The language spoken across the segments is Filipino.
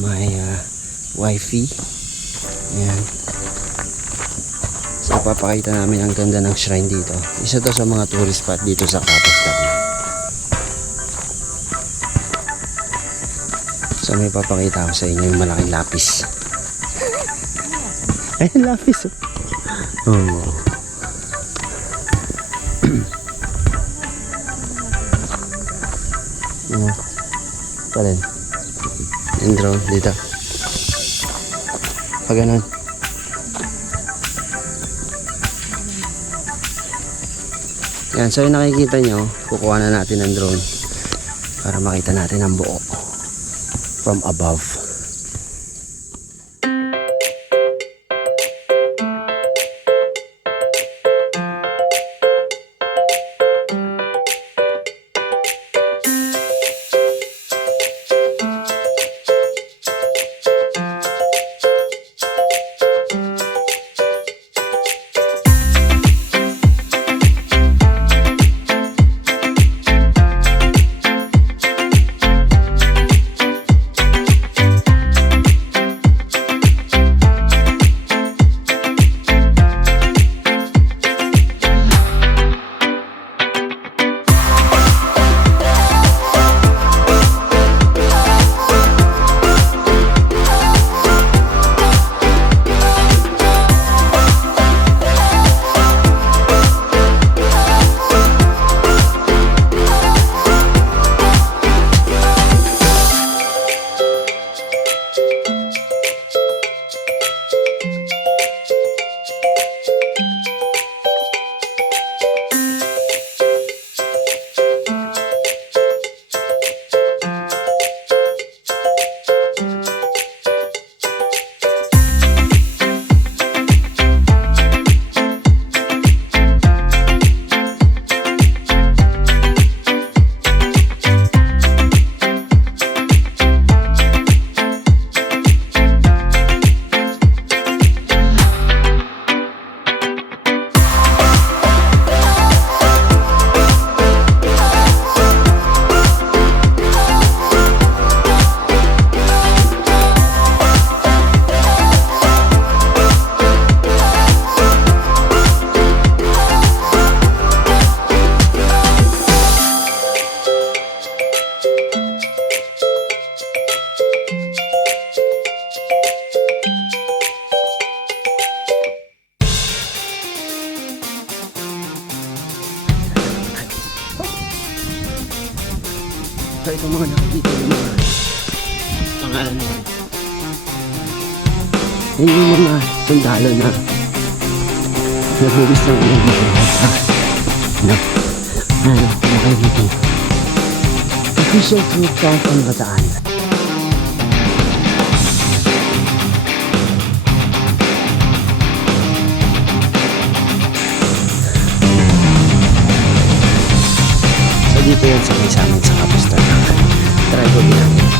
may wifi. Ayan. So papakita namin ang ganda ng shrine dito. Isa to sa mga tourist spot dito sa Capas National. So may papakita ko sa inyo yung malaking lapis. Ayun, lapis. Oh. Pa rin. Yung drone dito. Pag ganun. Yan, so yung nakikita nyo, kukuha na natin ng drone para makita natin ang buo from above. So ito mga nakikita yung mga pangalan nyo. Yun yung mga sundalo na nagbuwis ng ulang nakikita. Official food count on Bataan. Dito yan sa may samin sa Capas National. Try ko ginagin.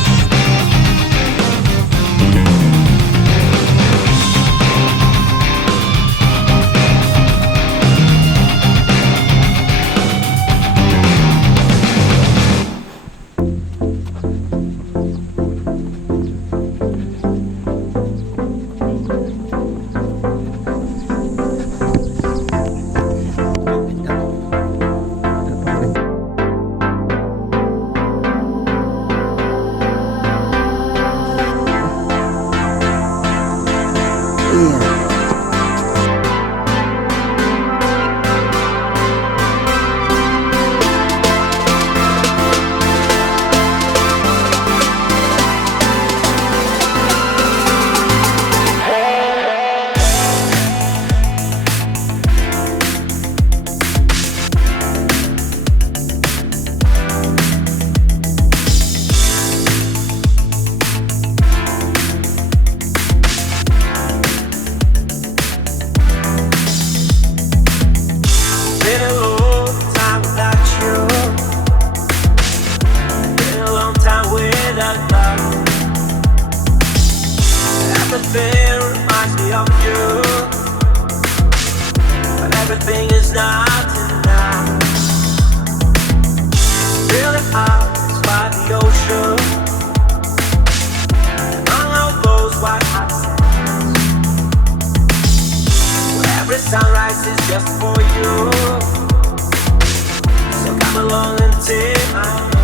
Everything reminds me of you, but everything is not enough. Feeling out by the ocean, and sunrise is just for you. So come along and take my hand.